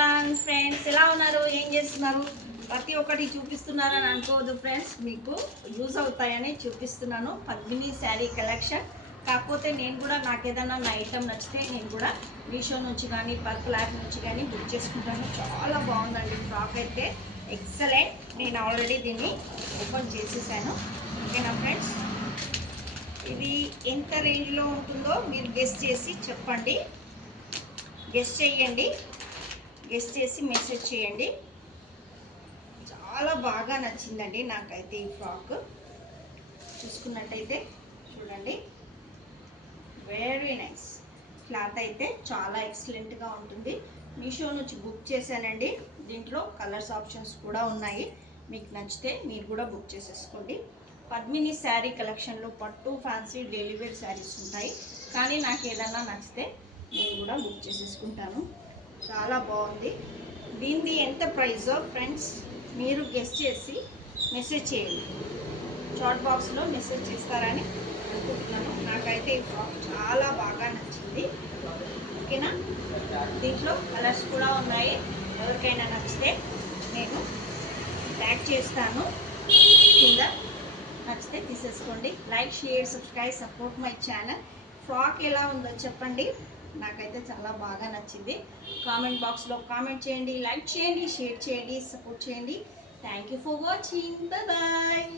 Everyone friends ఎలా ఉన్నారు, ఏం చేస్తున్నారు? ప్రతి ఒక్కటి చూపిస్తున్నారని అనుకోవద్దు ఫ్రెండ్స్, మీకు యూజ్ అవుతాయని చూపిస్తున్నాను. పద్మిని శారీ కలెక్షన్. కాకపోతే నేను కూడా నాకు ఏదైనా నా ఐటమ్ నచ్చితే నేను కూడా మీషో నుంచి కానీ పర్పుల్ యాప్ నుంచి కానీ బుక్ చేసుకుంటాను. చాలా బాగుందండి ఫ్రాక్ అయితే, ఎక్సలెంట్. నేను ఆల్రెడీ దీన్ని ఓపెన్ చేసేసాను. ఓకేనా ఫ్రెండ్స్, ఇది ఎంత రేంజ్లో ఉంటుందో మీరు గెస్ చేసి చెప్పండి. గెస్ చేయండి, గెస్ చేసి మెసేజ్ చేయండి. చాలా బాగా నచ్చిందండి నాకైతే ఈ ఫ్రాక్. చూసుకున్నట్టయితే చూడండి, వెరీ నైస్. క్లాత్ అయితే చాలా ఎక్సలెంట్గా ఉంటుంది. మీషో నుంచి బుక్ చేశానండి. దీంట్లో కలర్స్ ఆప్షన్స్ కూడా ఉన్నాయి. మీకు నచ్చితే మీరు కూడా బుక్ చేసేసుకోండి. పద్మిని శారీ కలెక్షన్లో పట్టు, ఫ్యాన్సీ, డైలీ వేర్ శారీస్ ఉంటాయి. కానీ నాకు ఏదైనా నచ్చితే నేను కూడా బుక్ చేసేసుకుంటాను. చాలా బాగుంది. దీనిది ఎంత ప్రైజో ఫ్రెండ్స్ మీరు గెస్ చేసి మెసేజ్ చేయండి. చాట్ బాక్స్లో మెసేజ్ చేస్తారని అనుకుంటున్నాను. నాకైతే ఈ ఫ్రాక్ చాలా బాగా నచ్చింది. ఓకేనా, దీంట్లో కలర్స్ కూడా ఉన్నాయి. ఎవరికైనా నచ్చితే నేను ట్యాగ్ చేస్తాను కింద. నచ్చితే తీసేసుకోండి. Like, share, subscribe, support my channel. Frock ఎలా ఉందో చెప్పండి. నాకైతే చాలా బాగా నచ్చింది. కామెంట్ బాక్స్లో కామెంట్ చేయండి, లైక్ చేయండి, షేర్ చేయండి, సపోర్ట్ చేయండి. Thank you for watching. Bye bye.